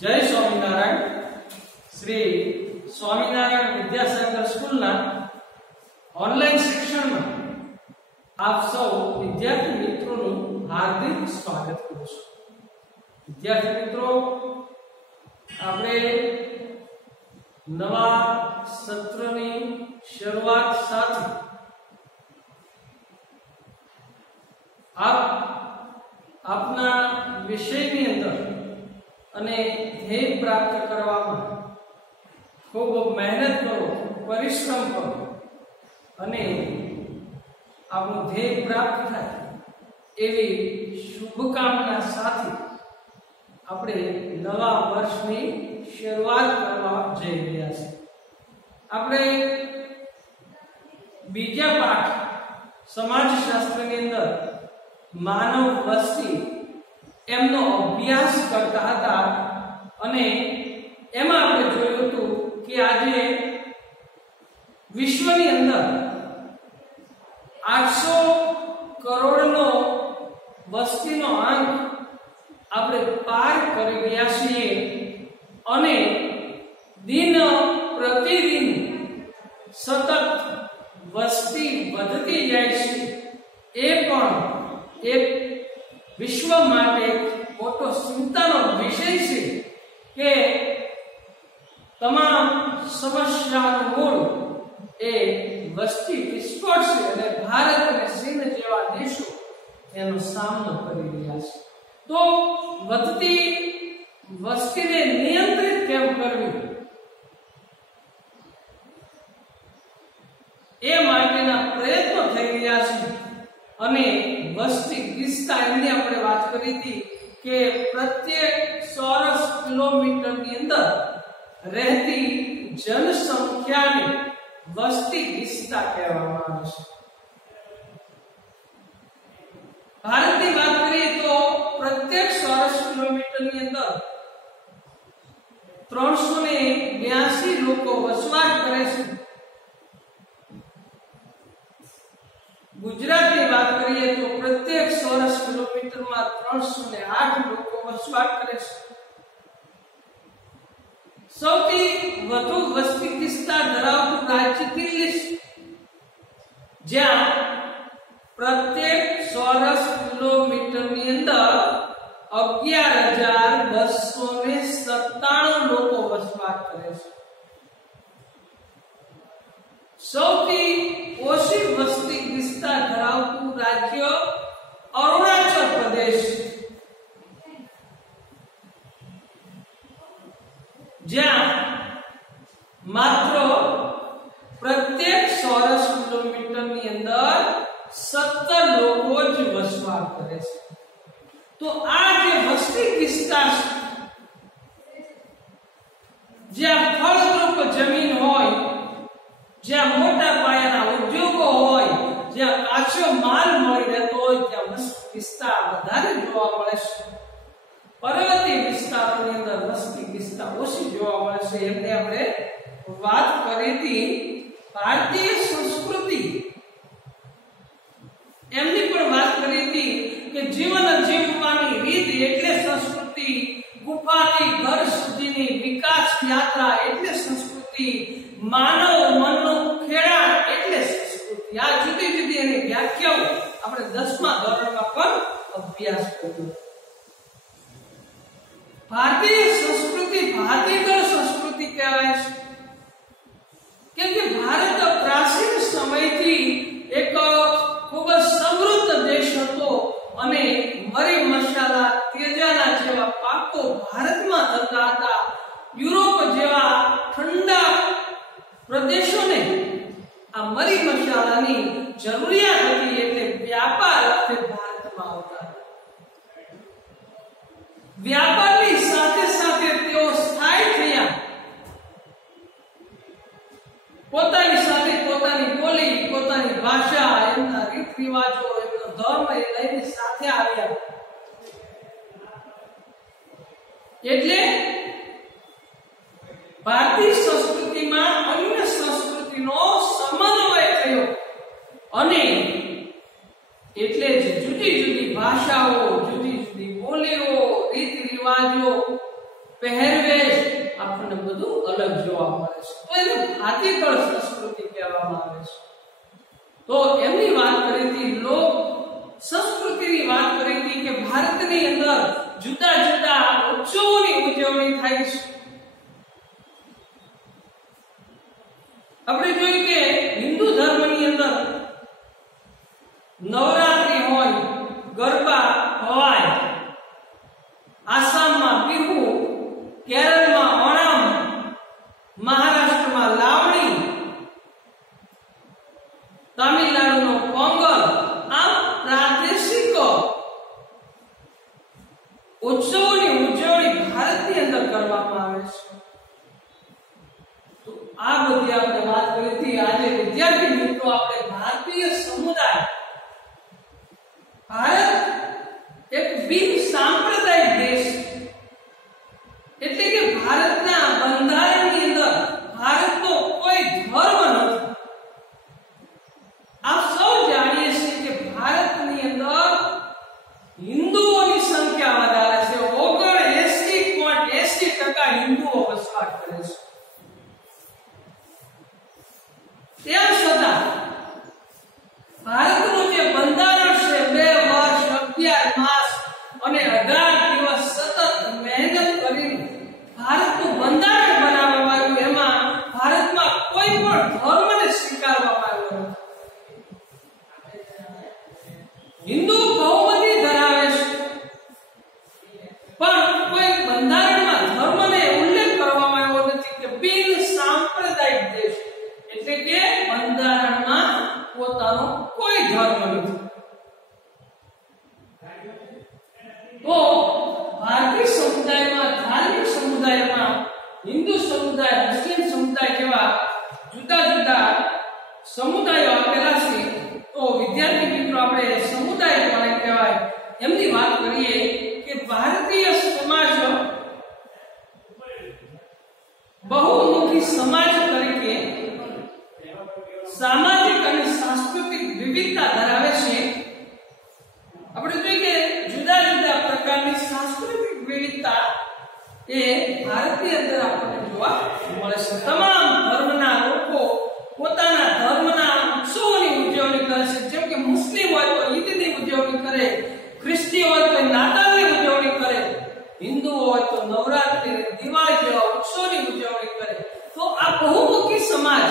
જય સ્વામિનારાયણ. શ્રી સ્વામિનારાયણ વિદ્યાસાગર સ્કૂલના ઓનલાઈન શિક્ષણમાં આપ સૌ વિદ્યાર્થી મિત્રોનું હાર્દિક સ્વાગત કરું છું. વિદ્યાર્થી મિત્રો, આપણે નવા સત્રની શરૂઆત સાથે આપના વિષયની અંદર અને ધ્યેય પ્રાપ્ત કરવામાં ખૂબ મહેનત કરો, પરિશ્રમ કરો અને આપણું ધ્યેય પ્રાપ્ત થાય એવી શુભકામના સાથે આપણે નવા વર્ષની શરૂઆત કરવા જઈ રહ્યા છીએ. આપણે બીજા પાઠ સમાજશાસ્ત્રની અંદર માનવ વસ્તી એમનો અભ્યાસ કરતા હતા અને એમાં આપણે જોયું હતું કે આજે વિશ્વની અંદર 800 કરોડનો વસ્તીનો આંક આપણે પાર કરી ગયા છીએ અને દિન પ્રતિદિન સતત વસ્તી વધતી જાય છે. એ પણ એક વિશ્વ માટે મોટો ચિંતાનો વિષય છે કે તમામ સમસ્યાનું મૂળ એ વસ્તી વિસ્ફોટ છે અને ભારત અને ચીન જેવા દેશો એનો સામનો કરી રહ્યા છે. તો વધતી વસ્તીને નિયંત્રિત કેમ કરવી એ માટેના પ્રયત્નો થઈ રહ્યા છે અને વસ્તી ગીચતા એમની આપણે વાત કરી હતી કે પ્રત્યેક ચોરસ કિલોમીટરની અંદર રહેતી જનસંખ્યાને વસ્તી ગીચતા કહેવામાં આવે છે. ભારતની વાત કરીએ તો પ્રત્યેક ચોરસ કિલોમીટરની અંદર 382 લોકો વસવાટ કરે છે. ગુજરાતની વાત કરીએ તો પ્રત્યેક ચોરસ કિલોમીટરમાં 308 લોકો વસવાટ કરે છે. સૌથી વધુ વસ્તી વિસ્તાર ધરાવતું રાજ્ય દિલ્હી છે, જ્યાં પ્રત્યેક ચોરસ કિલોમીટરની અંદર 11,297 લોકો વસવાટ કરે છે. સૌથી ઓછી વસ્તી વિસ્તાર ધરાવતું રાજ્ય અરુણાચલ પ્રદેશ, જ્યાં માત્ર પ્રત્યેક ચોરસ કિલોમીટરની અંદર 17 લોકો જ વસવાટ કરે છે. તો આ જે વસ્તી વિસ્તાર છે, જ્યાં ફળદ્રુપ જમીન હોય, જ્યાં મોટા પાયાના ઉદ્યોગો હોય, જ્યાં કાચો માલ મળી રહેતો હોય, ત્યાં વસ્તી વિસ્તાર વધારે જોવા મળે છે. પર્વતીય વિસ્તારોની અંદર વસ્તી વિસ્તાર ઓછી જોવા મળે છે. એમને આપણે વાત કરી હતી. ભારતીય સંસ્કૃતિ એમની પણ વાત કરી હતી કે જીવન જીવવાની રીત એટલે સંસ્કૃતિ, ગુફાથી ઘર સુધીની વિકાસ યાત્રા એટલે સંસ્કૃતિ, માનવ મનનો ખેડા એટલે સંસ્કૃતિ. આ જુદી જુદી એની વ્યાખ્યાઓ આપણે 10મા ધોરણમાં પણ અભ્યાસ કર્યો. ભારતીય સંસ્કૃતિ ભાતીગળ સંસ્કૃતિ કહેવાય છે, કેમ કે ભારત પ્રાચીન સમયથી એક ખૂબ જ સમૃદ્ધ દેશ હતો અને મરી મસાલા, તેજાના જેવા પાકો ભારતમાં થતા હતા. યુરોપ જેવા ઠંડા પ્રદેશોને આ મરી મસાલાની જરૂરિયાત હતી, એટલે વ્યાપાર અર્થે ભારતમાં આવતા. વ્યાપારની સાથે સાથે તેઓ સ્થાયી થયા. પોતાની સાથે પોતાની બોલી, પોતાની ભાષા, એમના રીત રિવાજો, એમનો ધર્મ એ લઈને સાથે આવ્યા. એટલે ભારતીય સંસ્કૃતિમાં અન્ય સંસ્કૃતિનો સમન્વય થયો અને એટલે જ જુદી જુદી ભાષાઓ, જુદી જુદી બોલીઓ, રીત રિવાજો પહેરવેશ આપણને બધું અલગ જોવા મળે છે, તો એને ભાતીગળ સંસ્કૃતિ કહેવામાં આવે છે. તો એમની વાત કરી હતી, લોક સંસ્કૃતિની વાત કરી હતી કે ભારતની અંદર જુદા જુદા ઉત્સવોની ઉજવણી થાય છે. આપણે જોયું કે હિન્દુ ધર્મની અંદર નવરાત્રી હોય, ગરબા હોય, આસામમાં બિહુ, કેરળમાં ઓણમ, મહારાષ્ટ્રમાં લાવણી, તમિલનાડુનો પોંગલ, આમ પ્રાદેશિક ઉત્સવોની ઉજવણી ભારતની અંદર કરવામાં આવે છે. તો આ બધી આપણે વાત કરી હતી. આજે વિદ્યાર્થી મિત્રો આપણે ભારતીય સમુદાય, ભારત એક બિન સાંપ્રદાયિક દેશ, એટલે કે ભારતના બંધારણની અંદર ભારતનો કોઈ ધર્મ નથી. આપ સૌ જાણીએ છીએ કે ભારતની અંદર હિન્દુઓની સંખ્યા વધારે છે. 79.80% હિન્દુઓ વસવાટ કરે છે. તેમ છતાં ભારતનું જે બંધારણ છે 2 વર્ષ 11 માસ અને 18 દિવસ સતત મહેનત કરીને ભારતનું બંધારણ બનાવવામાં આવ્યું. એમાં ભારતમાં કોઈ પણ ધર્મને સ્વીકારવામાં આવ્યો નથી. હિન્દુ બહુમતી ધરાવે છે, પણ કોઈ બંધારણમાં ધર્મને ઉલ્લેખ કરવામાં આવ્યો નથી કે બિન સાંપ્રદાયિક દેશ, એટલે કે બંધારણમાં પોતાનો કોઈ ધર્મ નથી. તો ભારતીય સમુદાયમાં, ધાર્મિક સમુદાયમાં હિન્દુ સમુદાય, મુસ્લિમ સમુદાય જેવા જુદા જુદા સમુદાયો આપેલા છે. તો વિદ્યાર્થી મિત્રો આપણે સમુદાય કોને કહેવાય એમની વાત કરીએ કે ભારતીય સમાજ બહુમુખી સમાજ તરીકે સામાજિક અને સાંસ્કૃતિક વિવિધતા ધરાવે છે. આપણે જોઈએ કે જુદા જુદા પ્રકારની સાંસ્કૃતિક વિવિધતા એ ભારતની અંદર આપણને જોવા મળે છે. તમામ ધર્મના લોકો પોતાના ધર્મના ઉત્સવોની ઉજવણી કરે છે. જેમ કે મુસ્લિમ હોય તો ઈદની ઉજવણી કરે, ખ્રિસ્તી હોય તો નાતાલની ઉજવણી કરે, હિન્દુ હોય તો નવરાત્રી, દિવાળી જેવા ઉત્સવની ઉજવણી કરે. તો આ બહુમુખી સમાજ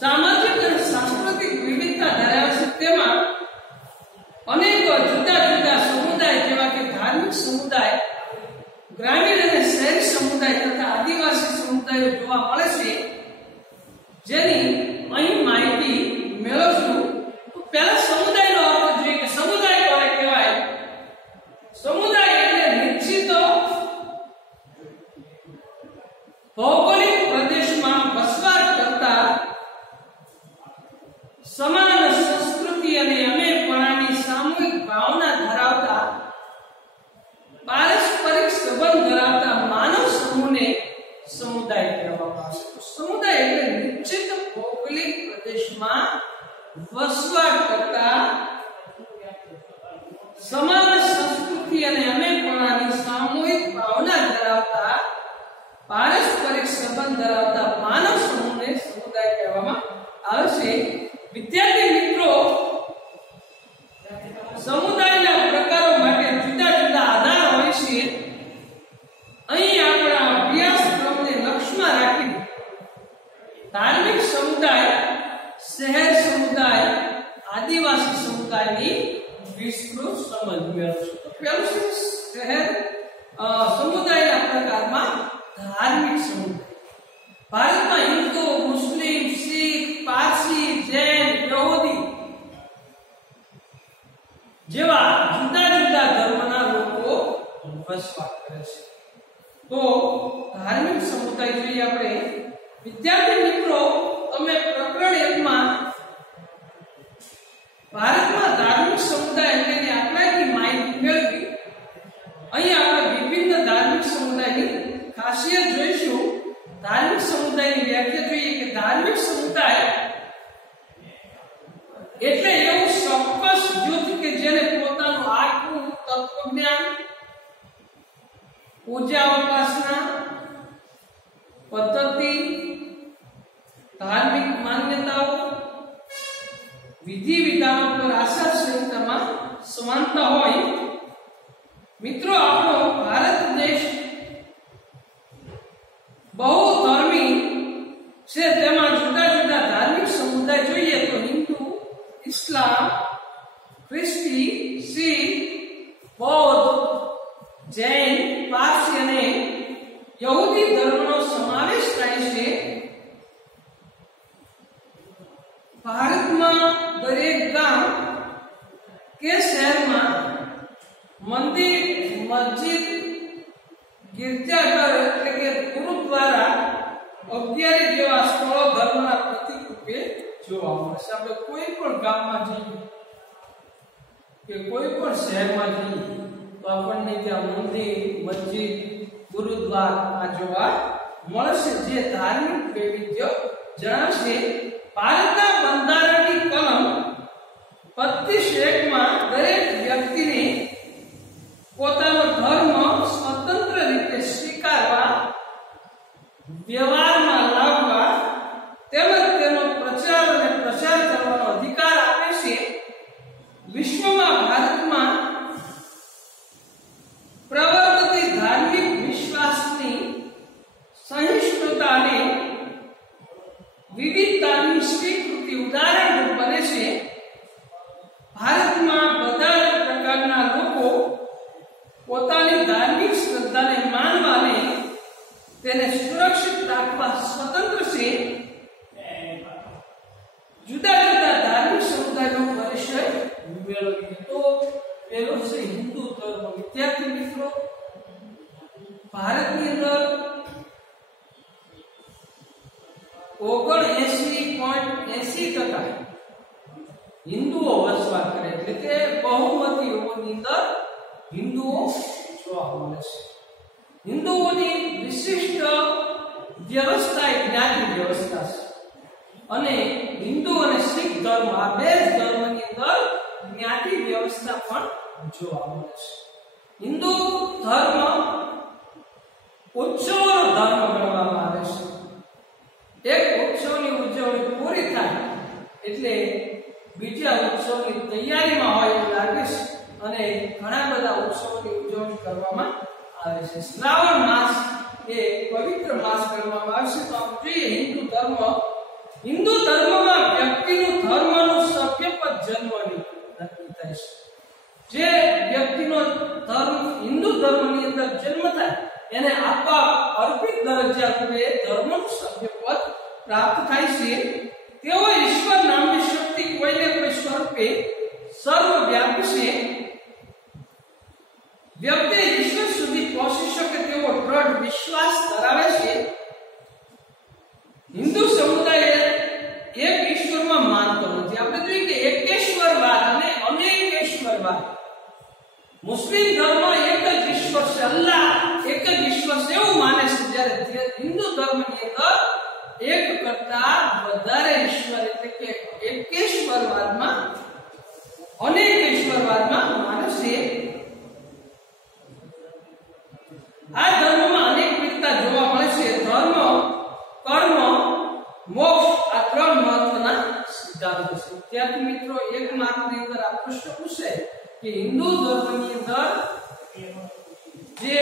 સામાજિક અને સાંસ્કૃતિક વિવિધતા ધરાવે છે. તેમાં અનેક જુદા જુદા સમુદાય જેવા કે ધાર્મિક સમુદાય, ગ્રામીણ અને શહેરી સમુદાય તથા આદિવાસી સમુદાયો જોવા મળે છે, જેની અહીં માહિતી મેળવશું. તો પહેલા સમુદાયનો અર્થ જોઈએ કે સમુદાય કોને કહેવાય. સમુદાય એટલે નિશ્ચિત ભૌગોલિક પ્રદેશમાં વસવાટ કરતા સમાન સંસ્કૃતિ અને અમેપણાની સામૂહિક ભાવના ધરાવતા, પારસ્પરિક સંબંધ ધરાવતા માનવ સમૂહને સમુદાય કહેવામાં આવે છે. સમુદાય એટલે નિશ્ચિત ભૌગોલિક પ્રદેશમાં વસવાટ કરતા સમાન સંસ્કૃતિ અને અમેપણાની સામૂહિક ભાવના ધરાવતા, પારસ્પરિક સંબંધ ધરાવતા માનવ સમૂહને સમુદાય કહેવામાં આવે છે. વિદ્યાર્થી મિત્રો, સમુદાયના પ્રકારો માટે જુદા જુદા આધાર હોય છે. અહીં આપણા અભ્યાસક્રમને લક્ષ્યમાં રાખી ધાર્મિક સમુદાય, શહેર સમુદાય, આદિવાસી સમુદાયની વિસ્તૃત સમજ મેળવશું. તો પહેલું છે શહેર સમુદાયના પ્રકારમાં ધાર્મિક સમુદાય. ભારતમાં હિન્દુ, મુસ્લિમ, શીખ, પારસી, જૈન, યહૂદી જેવા જુદા જુદા ધર્મના લોકો વસવાટ કરે છે. તો ધાર્મિક સમુદાય જોઈએ આપણે. વિદ્યાર્થી મિત્રો, તમે પ્રકરણ 1 માં ભારતમાં ધાર્મિક સમુદાય અંગેની આંકડાકીય માહિતી મેળવી. અહીં આપણે વિભિન્ન ધાર્મિક સમુદાયની ખાસિયત જોઈશું. ધાર્મિક સમુદાયની વ્યાખ્યા જોઈએ કે ધાર્મિક સમુદાય એટલે એવું ચોક્કસ જૂથ કે જેને પોતાનું આખું તત્વજ્ઞાન, पूजा उपासना पद्धति, धार्मिक मान्यताओं, विधि विधानों पर आचार संहिता समानता होय। मित्रों, आपणो भारत देश बहुधर्मी छे, तेमां जुदा जुदा धार्मिक समुदाय जोईए तो हिंदू, इस्लाम, ख्रिस्ती, सिख, बौद्ध, जैन, पारसी अने यहूदी धर्मनो समावेश थाय छे। भारत में दरेक गाम के शहर में मंदिर, मस्जिद, गिरजाघर એટલે કે ગુરુદ્વારા અગિયારી જેવા સ્થળો ધર્મના પ્રતીક રૂપે જોવા મળે છે। આપણે કોઈ પણ ગામમાં જઈએ કે કોઈ પણ શહેરમાં જઈએ તો આપણને ત્યાં મંદિર, મસ્જિદ, ગુરુદ્વારા આ જોવા મળશે, જે ધાર્મિક વૈવિધ્ય જણાવશે। ભારતના બંધારણની કલમ 25(1) માં દરેક વ્યક્તિને પોતાનો ધર્મ સ્વતંત્ર રીતે સ્વીકારવા, વ્યવહારમાં લાવવા તેમજ તેનો પ્રચાર અને પ્રસાર કરવાનો અધિકાર આપે છે। વિશ્વમાં ભારતમાં પ્રવર્તતી ધાર્મિક વિશ્વાસની સહિષ્ણુતાને વિવિધતાની સ્વીકૃતિ ઉદાહરણ બને છે। ભારતમાં બધા જ પ્રકારના લોકો પોતાની ધાર્મિક શ્રદ્ધાને માનવાને તેને સુરક્ષિત રાખવા સ્વતંત્ર છે। જુદા જુદા ધાર્મિક સમુદાયનો પરિચય મેળવીએ તો પહેલો છે હિન્દુ ધર્મ। વિદ્યાર્થી મિત્રો, ભારતની અંદર 79.80% हिंदुओ वसवाट करे, એટલે કે બહુમતીઓની અંદર હિન્દુઓ જોવા મળે છે। હિન્દુઓની વિશિષ્ટ વ્યવસ્થા એક જ્ઞાતિ વ્યવસ્થા છે અને હિન્દુ અને શીખ ધર્મ આ બે ધર્મની અંદર જ્ઞાતિ વ્યવસ્થા પણ જોવા મળે છે। હિન્દુ ધર્મ ઉત્સવનો ધર્મ ગણવામાં આવે છે। એક ઉત્સવની ઉજવણી પૂરી થાય એટલે બીજા ઉત્સવની તૈયારીમાં હોય એવું લાગે છે અને ઘણા બધા ઉત્સવોની ઉજવણી કરવામાં આવે છે। શ્રાવણ માસ એ પવિત્ર માસ ગણવામાં આવે છે। તો આપણે જોઈએ હિન્દુ ધર્મમાં વ્યક્તિનું ધર્મનું સભ્યપદ જન્મની નક્કી થાય છે। જે વ્યક્તિનો ધર્મ હિન્દુ ધર્મની અંદર જન્મ થાય એને આપવા અર્પિત દરજ્જા રૂપે ધર્મનું સભ્યપદ પ્રાપ્ત થાય છે। તેઓ ઈશ્વર નામની શક્તિ કોઈને કોઈ સ્વરૂપે સર્વવ્યાપી છે। વ્યક્તિ ઈશ્વર સુધી પહોંચી શકે તેવો દ્રઢ વિશ્વાસ ધરાવે છે। હિન્દુ સમુદાય એક ઈશ્વરમાં માનતો નથી। આપણે જોઈએ કે એકેશ્વરવાદ અને અનેકેશ્વરવાદ। મુસ્લિમ ધર્મ એક જ ઈશ્વર છે, અલ્લાહ એક જ ઈશ્વર છે એવું માને છે, જ્યારે હિન્દુ ધર્મની અંદર એક કરતા વધારે ઈશ્વર એટલે કે એકેશ્વરવાદમાં અનેકેશ્વરવાદમાં માને છે। આ ધર્મમાં અનેક વિવિધતા જોવા મળે છે। ધર્મ, કર્મ, મોક્ષ આ ત્રણ મહત્વના સિદ્ધાંતો છે। વિદ્યાર્થી મિત્રો, એક માર્કની અંદર આ પ્રશ્ન પૂછે કે હિન્દુ ધર્મની અંદર જે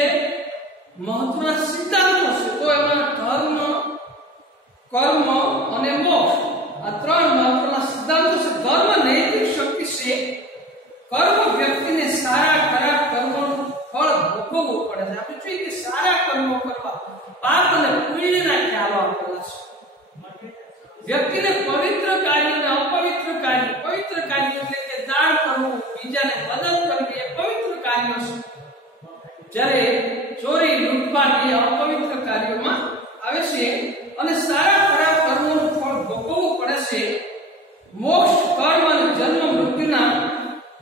મહત્વના સિદ્ધાંતો છે તો એમાં ધર્મ, કર્મ અને મોક્ષ આ ત્રણ મહત્વના સિદ્ધાંતો છે। ધર્મ નૈતિક શક્તિ છે। કર્મ વ્યક્તિને સારા ખરાબ કર્મોનું ફળ ભોગવવું પડે છે। આપણે જોઈએ કે સારા કર્મો કરવા પાપ અને પુણ્યના ખ્યાલો આપેલા છે। વ્યક્તિને પવિત્ર કાર્ય અને અપવિત્ર કાર્ય, પવિત્ર કાર્ય એટલે કે દાન કરવું, બીજાને મદદ કરવી એ પવિત્ર કાર્યો છે, જ્યારે ચોરી, લૂંટફાટ એ અપવિત્ર કાર્યોમાં આવે છે। અને સારા ખરાબ કર્મોનું ફળ ભોગવવું પડે છે। મોક્ષ, કર્મ અને જન્મ મૃત્યુના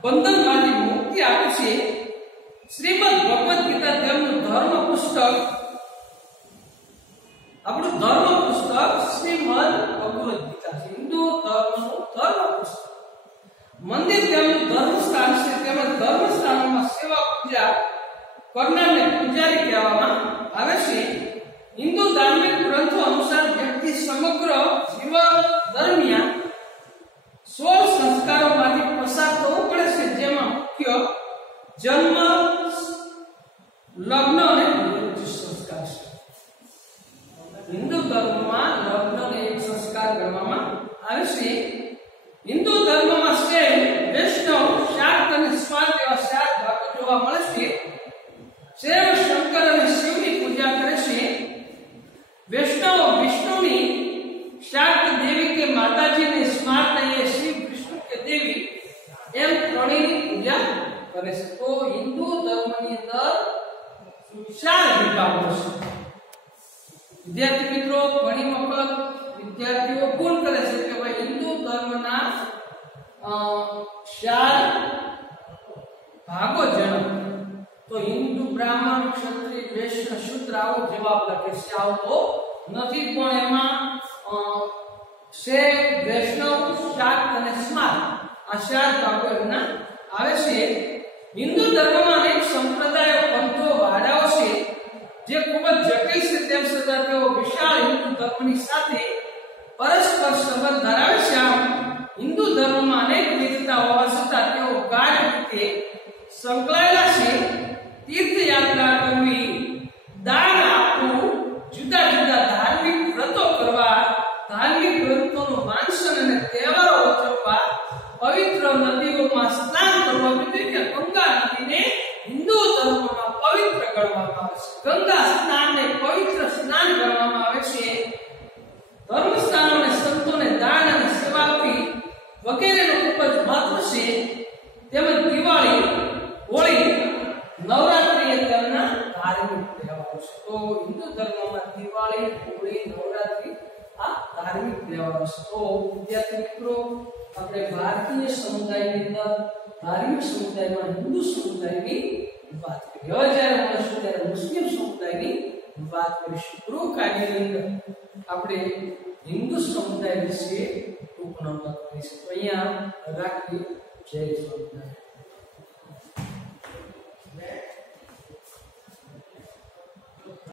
બંધનમાંથી મુક્તિ આપે છે। શ્રીમદ ભગવદ ગીતા તેમનું ધર્મ પુસ્તક, આપણું ધર્મ પુસ્તક શ્રીમદ ભગવદ ગીતા છે, હિન્દુ ધર્મનું ધર્મ પુસ્તક। મંદિર તેમનું ધર્મ સ્થાન છે, તેમજ ધર્મ સ્થાનોમાં સેવા, પૂજા કરનારને પૂજારી કહેવામાં આવે છે. હિન્દુ ધાર્મિક ગ્રંથો અનુસાર વ્યક્તિ સમગ્ર જીવન દરમિયાન 16 સંસ્કારોમાંથી પસાર થવું પડે છે, જેમાં મુખ્ય જન્મ, લગ્ન અને મૃત્યુ સંસ્કાર છે. હિન્દુ ધર્મમાં લગ્નને એક સંસ્કાર ગણવામાં આવે છે. હિન્દુ ધર્મમાં શૈવ, વૈષ્ણવ, શાક્ત અને સ્વાર્થ એવા 7 ભાગો જોવા મળે છે. શૈવ શંકર અને શિવની પૂજા કરે છે. વૈષ્ણવ વિષ્ણુની, શાક્ત દેવી કે માતાજી ને, સ્માર્ત એ શિવ, વિષ્ણુ કે દેવી એમ ત્રણેયની પૂજા કરે છે. તો હિન્દુ ધર્મની અંદર 4 વિભાગો છે. વિદ્યાર્થી મિત્રો, ઘણી વખત વિદ્યાર્થીઓ ભૂલ કરે છે કે ભાઈ હિન્દુ ધર્મના 4 ભાગો જણાવો. તો હિન્દુ બ્રાહ્મણ, ક્ષત્રિય, વૈશ્ય, શૂદ્ર આવો જવાબ લખે છે. આવતો નથી, પણ એમાં શૈવ, વૈષ્ણવ, શાક્ત અને સ્માર્ત આ 4 ભાગો એમના આવે છે. હિન્દુ ધર્મમાં અનેક સંપ્રદાયો, પંથો, વાડાઓ છે જે ખૂબ જ જટિલ છે, તેમ છતાં તેઓ વિશાળ હિન્દુ ધર્મની સાથે પરસ્પર સંબંધ ધરાવે છે. આમ હિન્દુ ધર્મમાં અનેક વિવિધતા હોવા છતાં તેઓ ગાઢ રીતે સંકળાયેલા છે. તીર્થયાત્રા કરવી, દાન આપવું, જુદા જુદા ધાર્મિક વ્રતો કરવા, ધાર્મિક ગ્રંથોનું વાંચન અને તહેવારો ઉજવવા, પવિત્ર નદીઓમાં સ્નાન કરવા, એટલે કે ગંગા નદીને હિન્દુ ધર્મમાં પવિત્ર ગણવામાં આવે છે. ગંગા સ્નાનને પવિત્ર સ્નાન ગણવામાં આવે છે. ધર્મસ્થાનો અને સંતોને દાન અને સેવા આપવી વગેરેનું ખૂબ જ મહત્વ છે. તેમજ દિવાળી, હોળી, નવરાત્રી એ તેમના ધાર્મિક તહેવારો છે. તો હિન્દુ ધર્મમાં દિવાળી, હોળી, નવરાત્રી આ ધાર્મિક તહેવારો છે. તો વિદ્યાર્થી મિત્રો, આપણે ભારતીય સમુદાયની અંદર ધાર્મિક સમુદાયમાં હિન્દુ સમુદાયની વાત કરી. હવે જ્યારે મળશું ત્યારે મુસ્લિમ સમુદાયની વાત કરીશું. ગૃહ કાર્યની અંદર આપણે હિન્દુ સમુદાય વિશે ટૂંક નોંધ કરીશું. તો અહીંયા રાખીએ. જય સ્વામિનારાયણ.